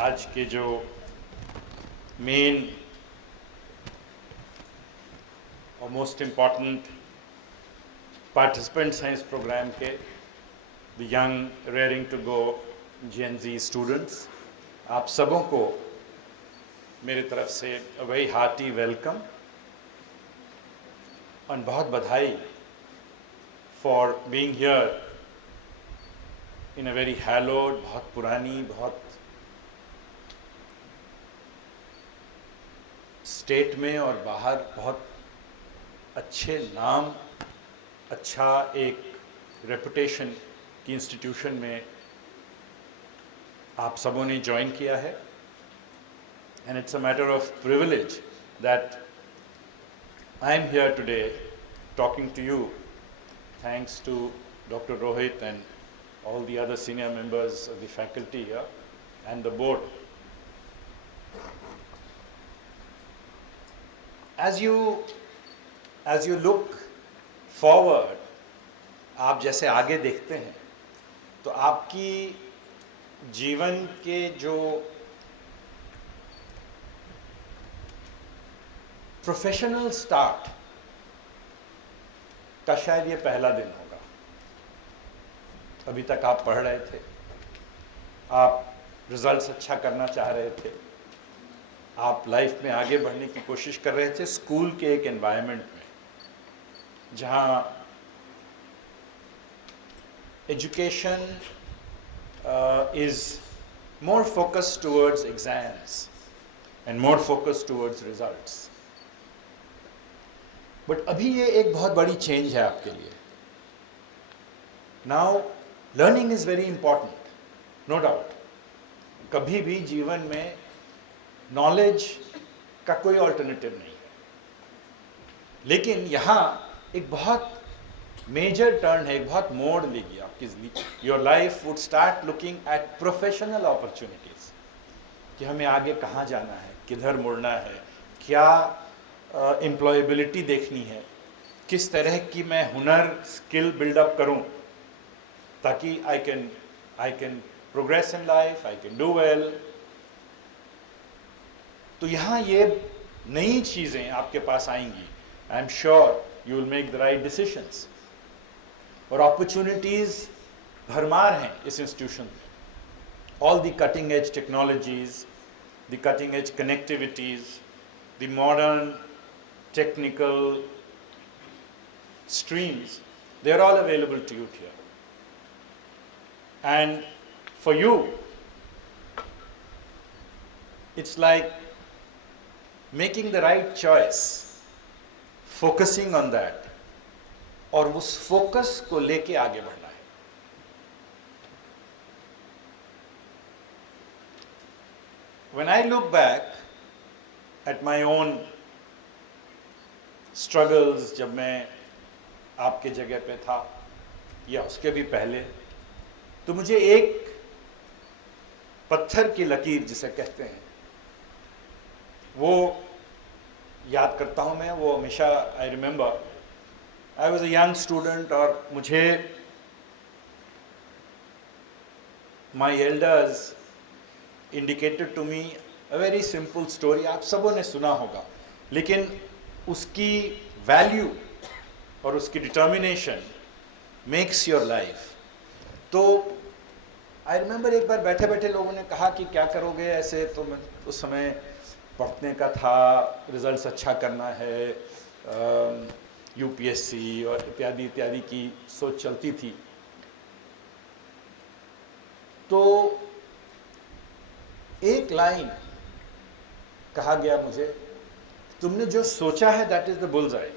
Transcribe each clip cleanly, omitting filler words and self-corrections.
आज के जो मेन और मोस्ट इम्पॉर्टेंट पार्टिसिपेंट्स हैं इस प्रोग्राम के, the young raring to go gen Z students, आप सबों को मेरी तरफ से वेरी हार्टी वेलकम और बहुत बधाई for being here in a very hallowed, बहुत पुरानी, बहुत स्टेट में और बाहर बहुत अच्छे नाम, अच्छा एक रेपुटेशन की इंस्टीट्यूशन में आप सबों ने ज्वाइन किया है। And it's a matter of privilege that I am here today talking to you, thanks to Dr. Rohit and all the other senior members of the faculty here and the board. As you look forward, आप जैसे आगे देखते हैं तो आपकी जीवन के जो प्रोफेशनल स्टार्ट का शायद ये पहला दिन होगा। अभी तक आप पढ़ रहे थे, आप रिजल्ट्स अच्छा करना चाह रहे थे, आप लाइफ में आगे बढ़ने की कोशिश कर रहे थे स्कूल के एक एनवायरनमेंट में जहां education is more focused towards exams and more focused towards results. But अभी ये एक बहुत बड़ी चेंज है आपके लिए। Now learning is very important, no doubt. कभी भी जीवन में नॉलेज का कोई ऑल्टरनेटिव नहीं है, लेकिन यहाँ एक बहुत मेजर टर्न है, एक बहुत मोड़ लेगी आपकी। Your life would start looking at professional opportunities कि हमें आगे कहाँ जाना है, किधर मुड़ना है, क्या एम्प्लॉयबिलिटी देखनी है, किस तरह की मैं हुनर स्किल बिल्डअप करूँ ताकि I can progress in life, I can do well. तो यहाँ ये नई चीज़ें आपके पास आएंगी। I am sure you will make the right decisions. और अपॉर्चुनिटीज़ भरमार हैं इस इंस्टीट्यूशन में। All the cutting edge technologies, the cutting edge connectivities, the modern technical streams, they are all available to you here. And for you, it's like making the right choice, focusing on that, और उस focus को लेके आगे बढ़ना है। When I look back at my own struggles, जब मैं आपके जगह पे था या उसके भी पहले, तो मुझे एक पत्थर की लकीर जिसे कहते हैं वो याद करता हूँ मैं। वो हमेशा I remember, I was a young student और मुझे my elders indicated to me a very simple story. आप सबों ने सुना होगा, लेकिन उसकी वैल्यू और उसकी डिटर्मिनेशन मेक्स योर लाइफ। तो आई रिमेंबर एक बार बैठे बैठे लोगों ने कहा कि क्या करोगे ऐसे, तो मैं उस समय पढ़ने का था, रिजल्ट्स अच्छा करना है, यूपीएससी और इत्यादि इत्यादि की सोच चलती थी। तो एक लाइन कहा गया मुझे, तुमने जो सोचा है दैट इज द बुल्स आई,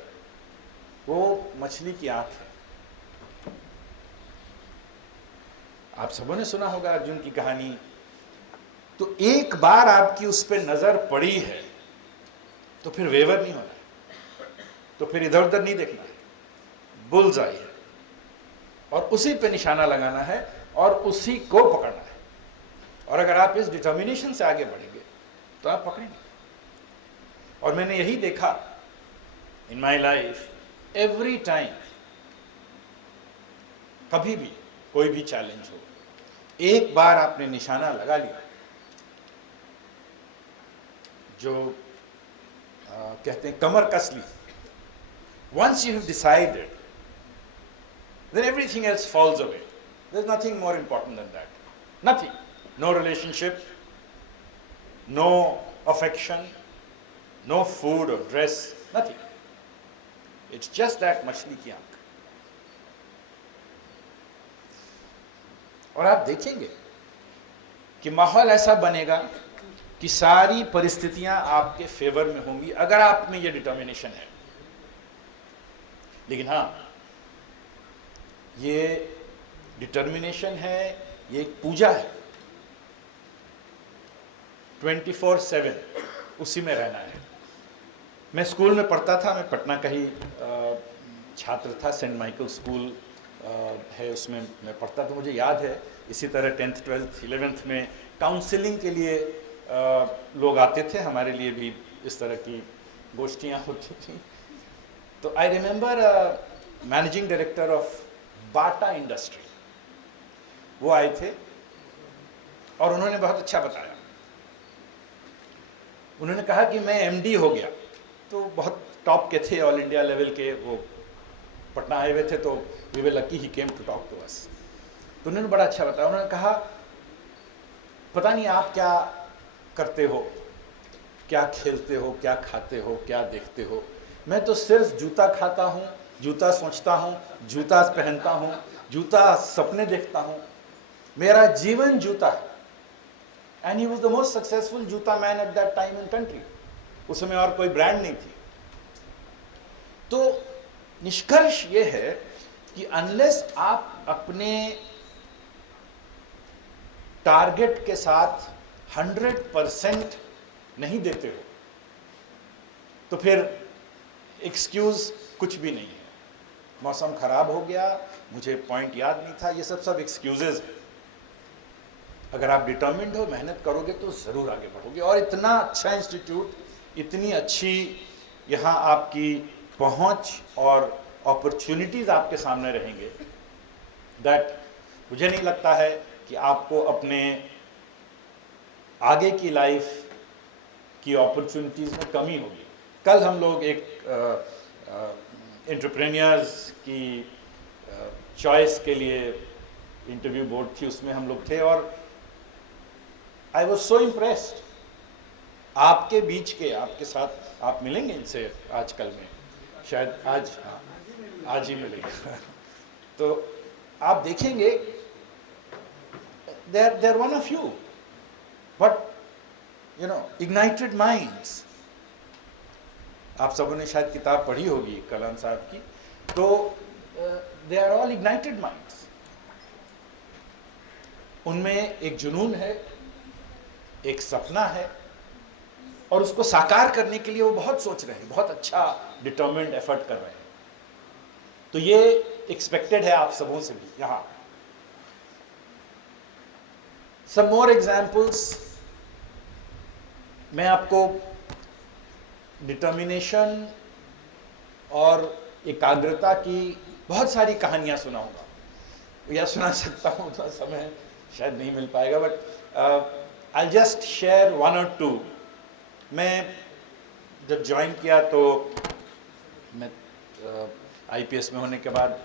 वो मछली की आंख है। आप सबों ने सुना होगा अर्जुन की कहानी। तो एक बार आपकी उस पर नजर पड़ी है तो फिर वेवर नहीं होना है, तो फिर इधर उधर नहीं देखना है, बुल्स आई है और उसी पे निशाना लगाना है और उसी को पकड़ना है। और अगर आप इस डिटर्मिनेशन से आगे बढ़ेंगे तो आप पकड़ेंगे। और मैंने यही देखा इन माई लाइफ, एवरी टाइम, कभी भी कोई भी चैलेंज हो, एक बार आपने निशाना लगा लिया जो कहते हैं कमर कस ली, once you have decided, then everything else falls away. There's nothing more important than that. Nothing. No relationship, no affection, no food or dress, nothing. It's just that मछली की आंख. और आप देखेंगे कि माहौल ऐसा बनेगा कि सारी परिस्थितियां आपके फेवर में होंगी अगर आप में ये डिटर्मिनेशन है. लेकिन हाँ, ये डिटर्मिनेशन है, ये एक पूजा है. 24/7 उसी में रहना है. मैं स्कूल में पढ़ता था, मैं पटना का ही छात्र था, सेंट माइकल स्कूल है, उसमें मैं पढ़ता था. मुझे याद है इसी तरह 10th 12th 11th में काउंसलिंग के लिए लोग आते थे, हमारे लिए भी इस तरह की गोष्ठियाँ होती थी. तो I remember managing director of Bata industry, वो आए थे और उन्होंने बहुत अच्छा बताया. उन्होंने कहा कि मैं एमडी हो गया. तो बहुत टॉप के थे, ऑल इंडिया लेवल के, वो पटना आए हुए थे, तो we were lucky he came to talk to us. तो उन्होंने बड़ा अच्छा बताया. उन्होंने कहा पता नहीं आप क्या करते हो, क्या खेलते हो, क्या खाते हो, क्या देखते हो, मैं तो सिर्फ जूता खाता हूँ, जूता सोचता हूँ, जूता पहनता हूँ, जूता सपने देखता हूँ, मेरा जीवन जूता है. And he was the most successful joota man at that time in country. उस समय और कोई ब्रांड नहीं थी. तो निष्कर्ष ये है कि अनलेस आप अपने टारगेट के साथ 100% नहीं देते हो, तो फिर एक्सक्यूज कुछ भी नहीं है. मौसम खराब हो गया, मुझे पॉइंट याद नहीं था, ये सब एक्सक्यूजेज हैं. अगर आप डिटर्मिन्ड हो, मेहनत करोगे तो ज़रूर आगे बढ़ोगे. और इतना अच्छा इंस्टीट्यूट, इतनी अच्छी यहाँ आपकी पहुँच और अपॉर्चुनिटीज़ आपके सामने रहेंगे, दैट मुझे नहीं लगता है कि आपको अपने आगे की लाइफ की अपॉर्चुनिटीज़ में कमी होगी. कल हम लोग एक एंटरप्रेन्योर्स की चॉइस के लिए इंटरव्यू बोर्ड थी, उसमें हम लोग थे और आई वॉज सो इम्प्रेस्ड. आपके बीच के, आपके साथ आप मिलेंगे इनसे आजकल में, शायद आज, हाँ आज ही मिलेंगे. तो आप देखेंगे they're one of you, but you know, ignited minds. आप सबों ने शायद किताब पढ़ी होगी कलाम साहब की. तो they are all ignited minds. उनमें एक जुनून है, एक सपना है, और उसको साकार करने के लिए वो बहुत सोच रहे हैं, बहुत अच्छा डिटर्मिन्ड एफर्ट कर रहे हैं. तो ये एक्सपेक्टेड है आप सबों से भी. यहाँ some more examples. मैं आपको डिटर्मिनेशन और एकाग्रता की बहुत सारी कहानियाँ सुनाऊंगा. या सुना सकता हूँ, उतना समय शायद नहीं मिल पाएगा, but I just share 1 or 2. मैं जब ज्वाइन किया तो मैं आईपीएस में होने के बाद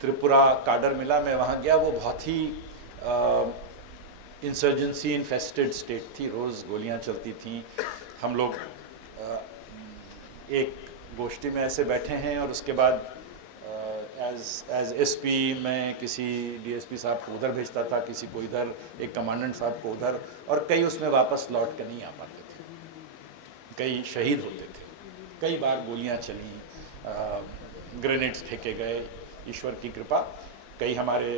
त्रिपुरा काडर मिला, मैं वहाँ गया. वो बहुत ही इंसर्जेंसी इन्फेस्टेड स्टेट थी, रोज़ गोलियां चलती थीं. हम लोग एक गोष्ठी में ऐसे बैठे हैं और उसके बाद एज एसपी मैं किसी डीएसपी साहब को उधर भेजता था, किसी को इधर, एक कमांडेंट साहब को उधर, और कई उसमें वापस लौट कर नहीं आ पाते थे. कई शहीद होते थे, कई बार गोलियां चली, ग्रेनेड्स फेंके गए. ईश्वर की कृपा, कई हमारे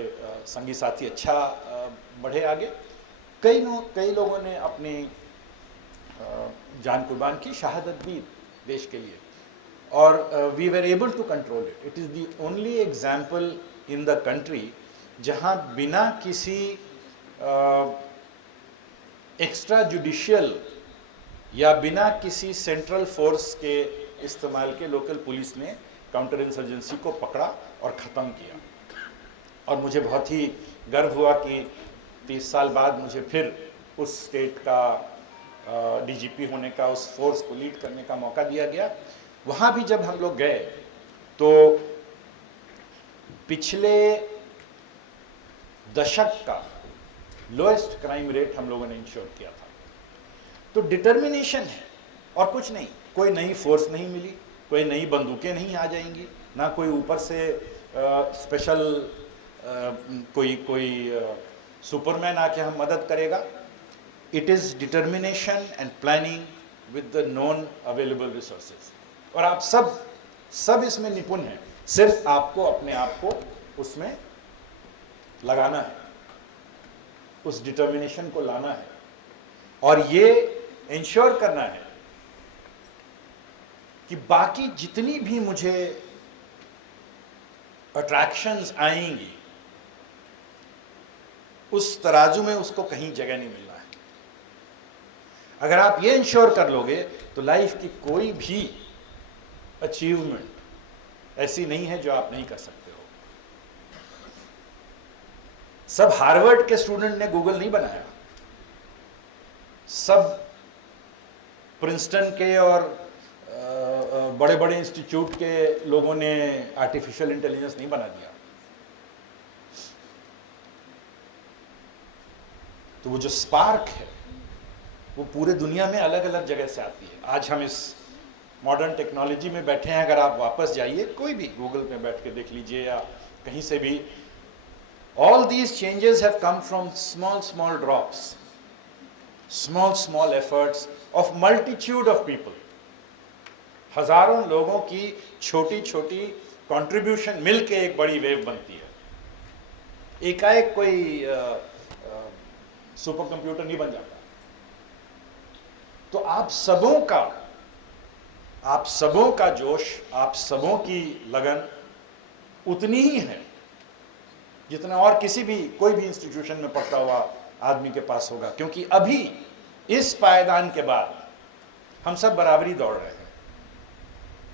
संगी साथी अच्छा बढ़े आगे. कई लोगों ने अपनी जान कुर्बान की, शहादत दी देश के लिए, और we were able to control it. It is the only example in the country जहाँ बिना किसी एक्स्ट्रा जुडिशियल या बिना किसी सेंट्रल फोर्स के इस्तेमाल के लोकल पुलिस ने काउंटर इंसर्जेंसी को पकड़ा और ख़त्म किया. और मुझे बहुत ही गर्व हुआ कि 30 साल बाद मुझे फिर उस स्टेट का डीजीपी होने का, उस फोर्स को लीड करने का मौका दिया गया। वहाँ भी जब हम लोग गए तो पिछले दशक का लोएस्ट क्राइम रेट हम लोगों ने इंश्योर किया था। तो डिटर्मिनेशन है और कुछ नहीं। कोई नई फोर्स नहीं मिली, कोई नई बंदूकें नहीं आ जाएंगी, ना कोई ऊपर से स्पेशल कोई सुपरमैन आके हम मदद करेगा। It is determination and planning with the non available resources. और आप सब इसमें निपुण हैं, सिर्फ आपको अपने आप को उसमें लगाना है, उस डिटर्मिनेशन को लाना है और ये इंश्योर करना है कि बाकी जितनी भी मुझे अट्रैक्शंस आएंगी उस तराजू में उसको कहीं जगह नहीं मिलना है। अगर आप ये इंश्योर कर लोगे तो लाइफ की कोई भी अचीवमेंट ऐसी नहीं है जो आप नहीं कर सकते हो। सब हार्वर्ड के स्टूडेंट ने गूगल नहीं बनाया, सब प्रिंसटन के और बड़े बड़े इंस्टीट्यूट के लोगों ने आर्टिफिशियल इंटेलिजेंस नहीं बना दिया। तो वो जो स्पार्क है वो पूरे दुनिया में अलग अलग जगह से आती है। आज हम इस मॉडर्न टेक्नोलॉजी में बैठे हैं, अगर आप वापस जाइए कोई भी गूगल पे बैठ के देख लीजिए या कहीं से भी, all these changes have come from small drops, small efforts of multitude of people। हजारों लोगों की छोटी छोटी कंट्रीब्यूशन मिलके एक बड़ी वेव बनती है। एकाएक कोई सुपर कंप्यूटर नहीं बन जाता। तो आप सबों का जोश, आप सबों की लगन उतनी ही है जितना और कोई भी इंस्टीट्यूशन में पढ़ता हुआ आदमी के पास होगा। क्योंकि अभी इस पायदान के बाद हम सब बराबरी दौड़ रहे हैं।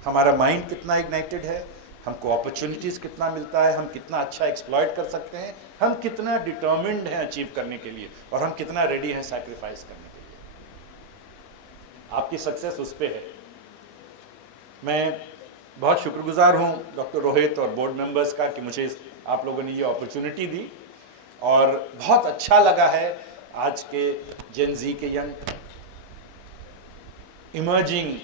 हमारा माइंड कितना इग्नाइटेड है, हमको अपॉर्चुनिटीज कितना मिलता है, हम कितना अच्छा एक्सप्लॉइट कर सकते हैं, हम कितना डिटर्मिन्ड हैं अचीव करने के लिए और हम कितना रेडी हैं सैक्रिफाइस करने के लिए। आपकी सक्सेस उस पे है। मैं बहुत शुक्रगुजार हूँ डॉक्टर रोहित और बोर्ड मेंबर्स का कि मुझे आप लोगों ने ये अपॉर्चुनिटी दी और बहुत अच्छा लगा है आज के जेन जी के young emerging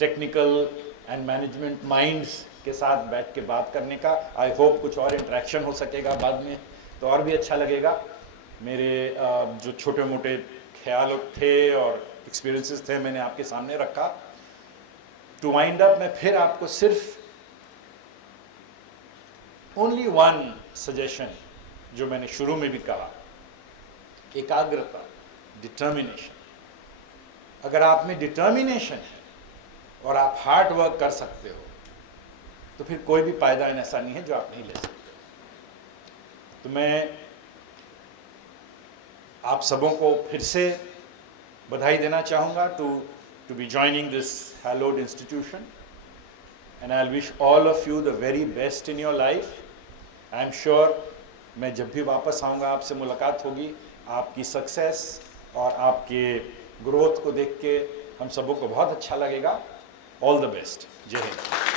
technical and management minds के साथ बैठ के बात करने का। आई होप कुछ और इंटरेक्शन हो सकेगा बाद में तो और भी अच्छा लगेगा। मेरे जो छोटे मोटे ख्याल थे और एक्सपीरियंसेस थे मैंने आपके सामने रखा। टू वाइंड अप, मैं फिर आपको सिर्फ ओनली वन सजेशन जो मैंने शुरू में भी कहा, एकाग्रता, डिटर्मिनेशन। अगर आप में डिटर्मिनेशन है और आप हार्ड वर्क कर सकते हो तो फिर कोई भी पायदान ऐसा नहीं है जो आप नहीं ले सकते। तो मैं आप सबों को फिर से बधाई देना चाहूँगा to be joining this hallowed institution, and I'll wish all of you the very best in your life. I am sure मैं जब भी वापस आऊँगा आपसे मुलाकात होगी, आपकी सक्सेस और आपके ग्रोथ को देख के हम सबों को बहुत अच्छा लगेगा। All the best. जय हिंद।